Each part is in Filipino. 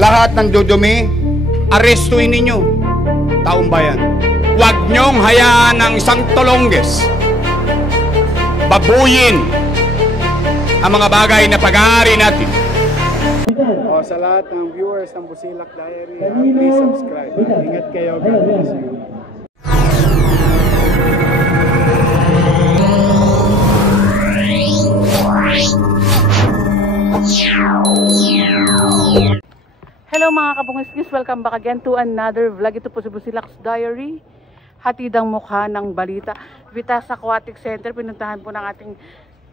Lahat ng dudumi, arestuin ninyo. Taong bayan. Huwag niyong hayaan ng isang Tolonges babuyin ang mga bagay na pag-aari natin. Sa lahat ng viewers ng Busilak Diary, please subscribe. Ingat kayo. God bless you. Hello mga kabungisnis, welcome back again to another vlog. Ito po si Busilak's Diary. Hatid ang mukha ng balita. Vitas Aquatic Center, pinuntahan po ng ating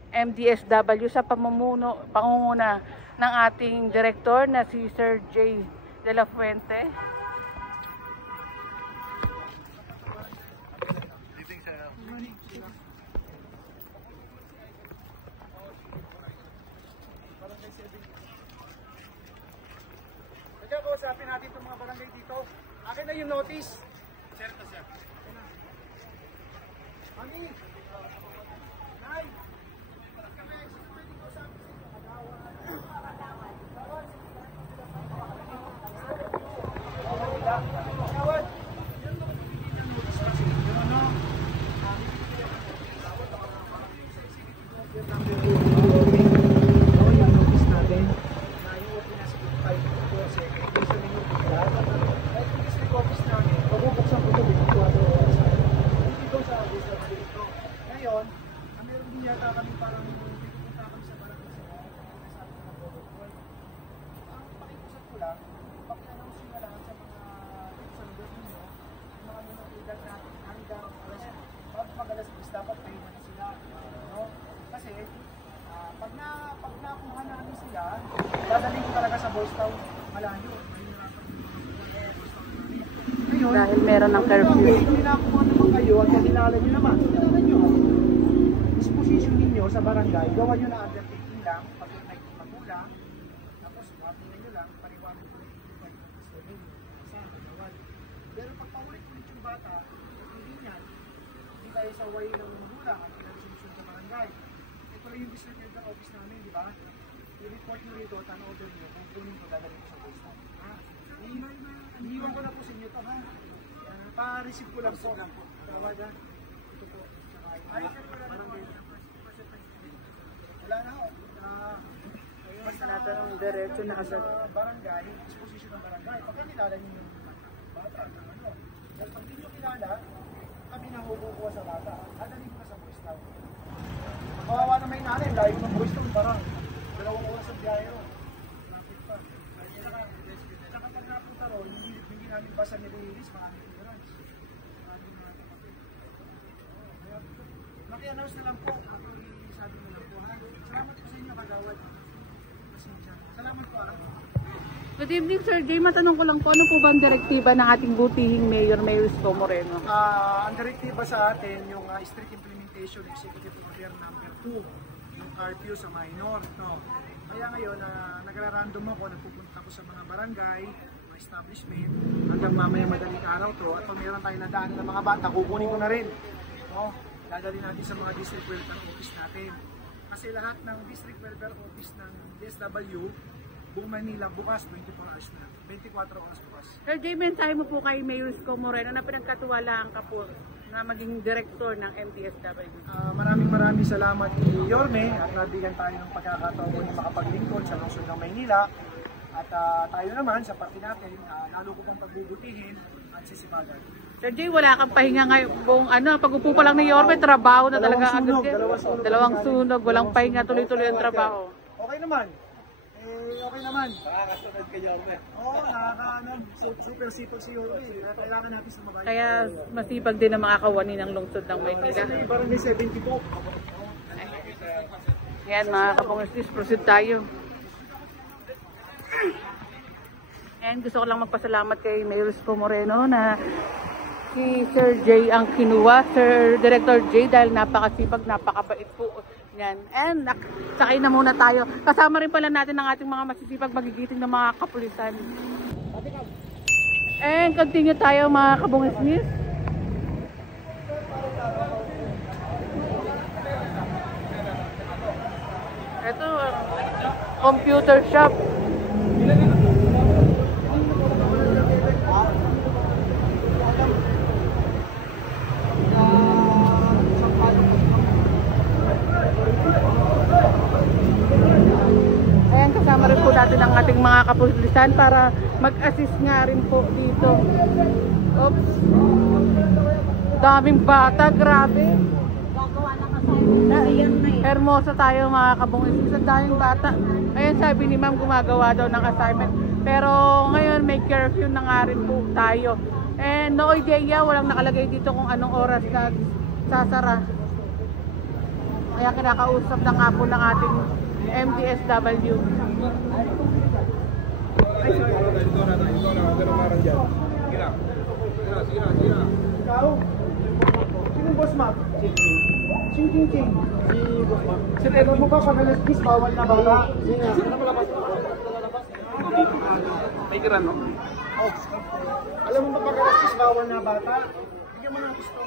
MDSW sa pangunguna ng ating direktor na si Sir J. De La Fuente. Kausapin natin itong mga barangay dito. Akin na yung notice. Sir, to sir. Mami! Nay! Dapat pahinga na sila, no? Kasi pag nakuha namin sila, dadalhin ko talaga sa Boys Town malayo. Ngayon, Dahil meron ng curfew. Kung ninakuha naman kayo at kakilala nyo naman, kakilala nyo, disposition ninyo sa barangay, gawa nyo na undertaking lang, pag may magulang, tapos wapinan nyo lang, pariwanan ko rin yung kayo ng custodian, sa kagawad. Pero pag paulit-ulit yung bata, hindi yan, hindi tayo sa way ng magulang at pinag-solusyon sa barangay. Ito lang yung district head ng office namin, di ba? I-report nyo rito, turn-over nyo, kung kunin ko, dadalhin ko sa Boys Town. Iniwan ko na po sa inyo ito, ha? Pa-receive ko lang po. Tawag, ha? Ito po. Wala na ho. Basta Tinatanong diretso na asal. barangay, disposition ng barangay. Pagka kilala nyo yung bata, ano? Dahil pag di nyo kilala, kami na hukukuha sa bata. Dadalhin ko na sa Boys Town. Kawawa na may nanay, layo ng Boys Town, parang 2 oras sa biyahe ro. Traffic pa. Tsaka pag napunta ro, hindi namin basta nire-release, maraming ignorance. Maraming mga kapatid. Maki-announce na lang po, maki-sabi mo lang po, ha? Salamat po sa inyo, kagawad. Pasensya. Salamat po, ha? Good evening Sir J. Matanong ko lang po, ano po ba ang direktiba ng ating butihing Mayor Isko Moreno? Ang direktiba sa atin, yung strict implementation executive order number 2, yung curfew sa minor, no? Kaya ngayon, nagra-random ako, nagpupunta ko sa mga barangay, mga establishment, hanggang mamaya madaling araw to, at kung meron tayo nadaan ng mga bata, kukunin ko na rin, no? Dadalhin natin sa mga district welfare office natin. Kasi lahat ng district welfare office ng DSW, buong Manila, bukas 24 hours na. 24 oras bukas. Sir J, mensahe mo po kay Mayor Isko Moreno na pinagkatiwalaan ka po na maging direktor ng MDSW. Maraming salamat kay Yorme at nabigyan tayo ng pagkakataon na makapaglingkod sa lungsod ng Maynila. At tayo naman sa party natin, lalo ko pang pagbubutihin at sisipagan. Sir J, wala kang pahinga ngayon. Pag-upo pa lang ni Yorme, trabaho na talaga agad. Dalawang sunog, walang pahinga, tuloy-tuloy ang trabaho. Okay naman. Okay naman. Nakakasunod kay Yorme. Oo, super sipag si Yorme. Kailangan natin sumabay. Kaya masipag din ang mga kawani ng lungsod ng Maynila. Parang may 70 po. Yan mga kabungisnis, proceed tayo. And gusto ko lang magpasalamat kay Mayor Isko Moreno na si Sir J ang kinuha, Sir Director J, dahil napakasipag, napakabait po. Yan. And sakay na muna tayo. Kasama rin pala natin ang ating mga masisipag magigiting ng mga kapulisan. And continue tayo mga kabungisnis. Ito, computer shop. kapulisan para mag-assist nga rin po dito. Oops. Daming bata, grabe. Hermosa tayo mga kabungis. Ang daming bata. Ayan, sabi ni ma'am, gumagawa daw ng assignment. Pero ngayon may curfew na nga rin po tayo. And no idea, walang nakalagay dito kung anong oras na sasara. Kaya kinakausap na nga po ng ating MDSW. Ay, Ikaw? Sinong boss ma'am? Ching. Si boss ma'am. Alam mo ba pag alas 10 bawal na bata? May kiran, no? Oh. Alam mo ba pag alas 10 bawal na bata? Bigyan mo ng gusto.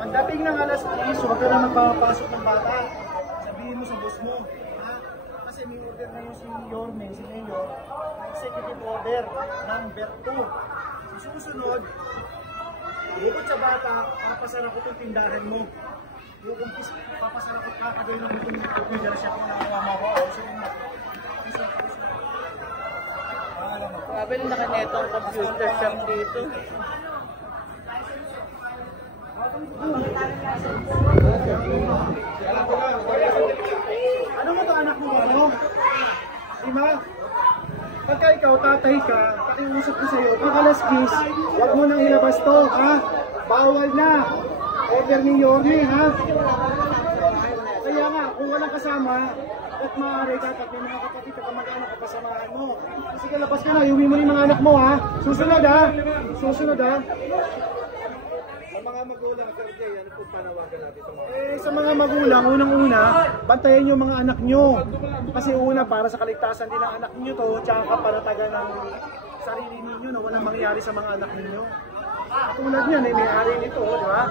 Ang dating ng alas 10, huwag ka na magpapasok ng bata. Sabihin mo sa boss mo. Ha? Kasi may order na yung si Yorme, si Mayor, executive order number 2. Susunod, ikot sa bata, papasara ko itong tindahan mo. Yung papasara ko kakagawin ng itong computer siya kung nakawama ko. grabe na kanetong computer shop dito. Ano mo ba anak mo ano? Ima? Pagka ikaw tatay ka, pakiusap ko sa'yo, pag alas 10, huwag mo nang ilabas to, ha? Bawal na! Order ni Yorme, ha? Kaya nga, kung walang kasama, at maaari dapat may mga kapatid at kamag-anak ka pasamahan mo. Sige, labas ka na, iuwi mo yung mga anak mo, ha? Susunod, ha? Susunod, ha? Mga magulang, Sir Jay, ano po panawagan natin sa mga... Sa mga magulang, unang-una, bantayan nyo mga anak nyo. Kasi una, para sa kaligtasan din ng anak nyo to, tsaka kapanatagan ng sarili ninyo na walang mangyayari sa mga anak ninyo. Tulad yan, may ari nito, di ba?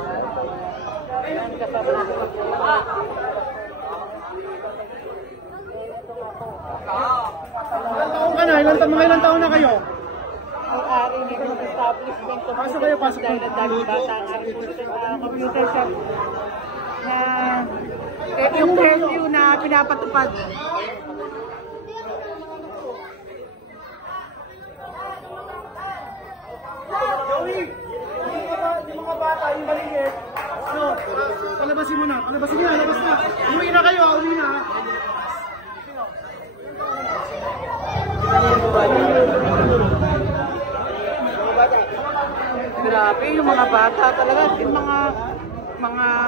Ayan, kasama natin mag-ulang. Ilang taon ka na? Ilang taon na kayo? Ang ari nito establishment ko. Pasok kayo, pasok kayo. Dahil ang daming bata ang ari po sa computer shop na yung curfew na pinapatupad. Joey! Yung mga bata, yung maliit. Ano? Palabasin mo na. Palabasin mo na. Labas na. Uwi na kayo. Uwi na. Grabe, yung mga bata talaga, yung mga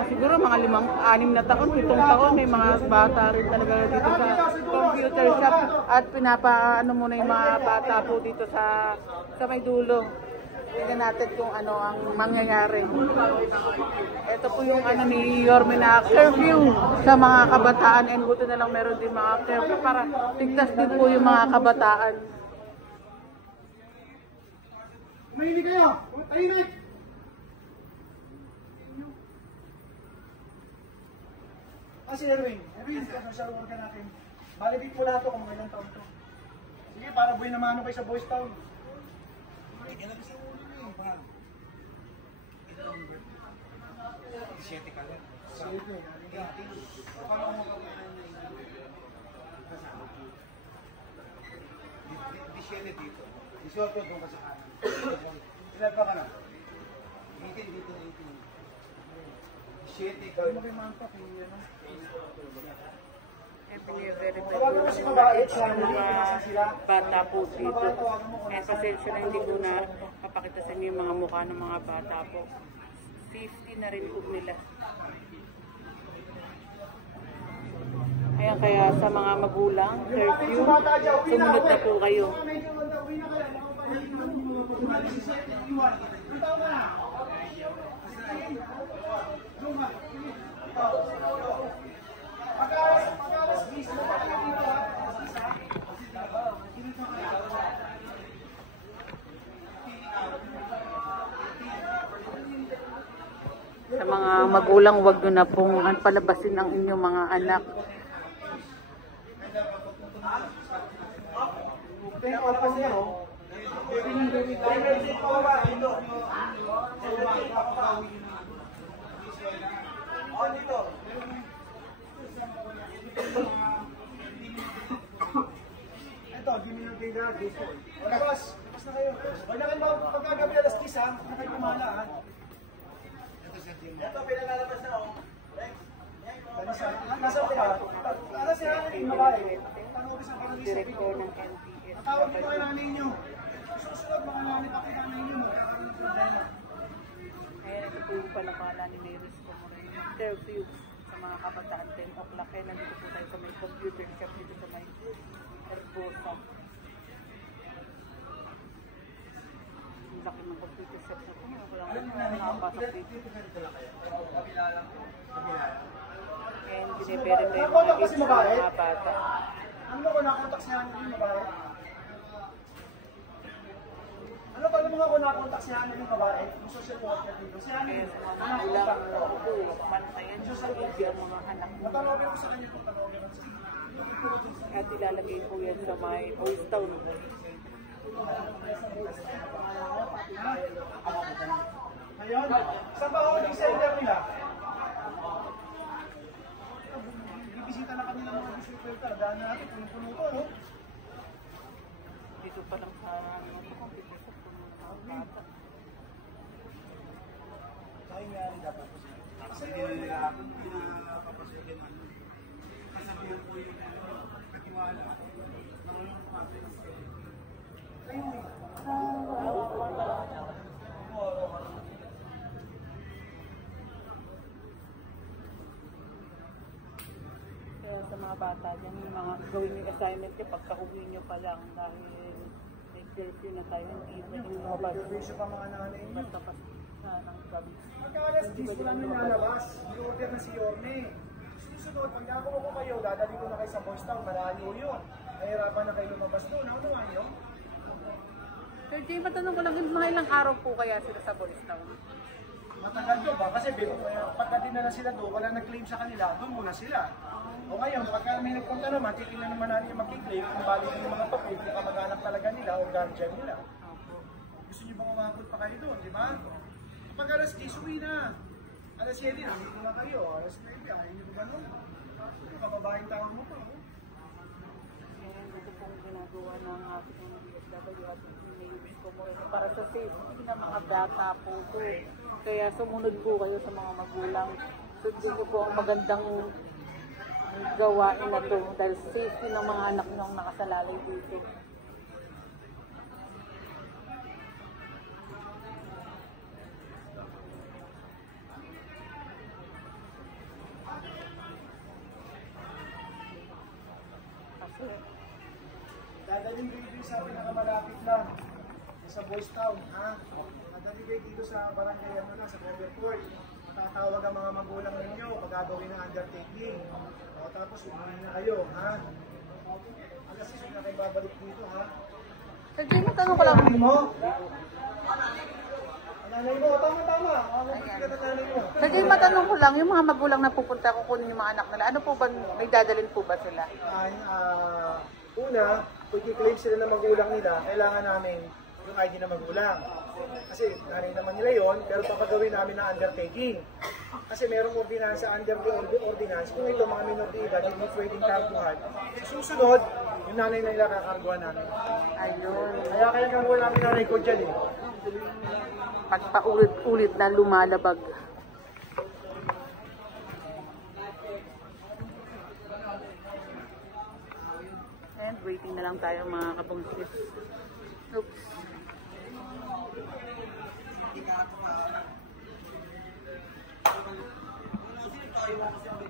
siguro mga 5-6 na taon, 7 taon, may mga bata rin talaga dito sa computer shop at pinapaano muna yung mga bata po dito sa may dulo. Tingnan natin kung ano ang mangyayari. Ito po yung ano ni Yorme na curfew sa mga kabataan, and buto na lang meron din mga curfew para tigtas din po yung mga kabataan. Mahinig kayo. Tahimik. Si Erwin, social worker natin. Balibig po lahat kung ilang taon to. Sige, para buhay naman kayo sa Boys Town. dito. Isorto doon ka sa kanan. Ilan pa ka na? 18 dito, 18. 7 ka. Ano kayo manta kung ano? Pini-verify ko yung mga bata po dito. Kaya pasensya na hindi ko na papakita sa inyo yung mga mukha ng mga bata po. 50 na rin po nila. Ayan, kaya sa mga magulang, curfew, sumunod na po kayo. Sa mga magulang, wag nyo na pong palabasin ang inyong mga anak. dito. Labas na kayo. Huwag na kayo pagkagabi alas 10 ha. Huwag na kayo pumala ha. Ito, pinalalabas na ako. Nasa pila. Nasa si Hanin yung babae. Tanong sa parang isa dito. Natawag yung mga nanay nyo. Susunod mga nanay pati nanay nyo. Magkakaroon ng problema. Ayan, ito po yung palakala ni Maris Comoreno. Interview sa mga kabataan 10 o'clock. Kaya nandito po tayo sa may computer shop dito sa may Herbosa. Ang laki ng computer shop na po. Walang nakapasok dito. And binibere-bere mga kids ng mga bata. Ano ko nakontak si Hanin yung babae? Ano ba naman ako nakontak si Hanin yung babae? Yung social worker dito. Si Hanin, Kaya sa mga ilang mantayan sa hindi ang mga anak mo. matanogin ko sa kanya kung tanogin ko sa kanya. At ilalagay po yan sa may Boys Town. Ngayon, saan ba holding center nila? Bibisita na kami ng mga bisikleta. Dahil natin, puno-puno ko, no? Dito pa lang sa computer shop ng mga bata. Tayo nga rin dapat po sila. Kasi hindi nila pinapapasok yung ano. Kasabihan po yung katiwala. Nangulong po kami ng Kaya sa mga bata dyan, yung mga gawin yung assignment nyo pagka-uwi nyo pa lang dahil may curfew na tayo, hindi pwedeng lumabas. Servisyo pa mga nanay niyo. Basta ng gabi. Pagka alas 10 ko namin lalabas, i-order na si Yorme. Susunod, pag nakuha ko kayo, dadali ko na kayo sa Boys Town, malayo yun. Nahirapan na kayo lumabas doon. Ano naman yun? Sir Jay, matanong ko lang, mga ilang araw po kaya sila sa Boys Town? Matagal doon ba? Kasi pagka dinala sila doon, wala nag-claim sa kanila, doon muna sila. O ngayon, pagka may nagpunta naman, titignan naman natin yung mag-claim, kung balik yung mga papel, kung kamag-anak talaga nila o guardian nila. Gusto nyo ba umabot pa kayo doon, di ba? Kapag alas 10, uwi na. Alas 7, nandito na kayo. Alas 9, ayaw nyo ba ganun? Kababaeng tao mo pa. Oh. Ngayon, ito pong ginagawa ng ating DSW at Mavis Comoreno para sa safety ng mga bata po ito. Kaya sumunod po kayo sa mga magulang. Sundin niyo po ang magandang gawain na ito dahil safety ng mga anak nyo ang nakasalalay dito. Dadalhin kayo dito sa pinakamalapit lang. Sa Boys Town, ha? Dadalhin kayo dito sa barangay ano na, sa Coverport. Matatawag ang mga magulang ninyo pag gagawin ng undertaking. O, tapos umuwi na kayo, ha? Alas 6 na kayo babalik dito, ha? Sir Jay, matanong ko lang. Nanay mo? Nanay mo, tama-tama. Mabuti ka nanay mo. Sir Jay, matanong ko lang, yung mga magulang na pupunta kukunin yung mga anak nila, ano po ba, may dadalhin po ba sila? Una, kung i-claim sila ng magulang nila, kailangan namin yung ID ng magulang. Kasi nanay naman nila yon, pero papagawin namin na undertaking. Kasi merong ordinansa under the ordinance, kung ito mga minor de edad, hindi pwedeng karguhan. Sa susunod, yung nanay na nila kakarguhan namin. Ayun. Kaya gagawin namin nanay ko dyan eh. Pagpaulit-ulit na lumalabag. And waiting na lang tayo mga kabungsis. Oops. Hindi ka ito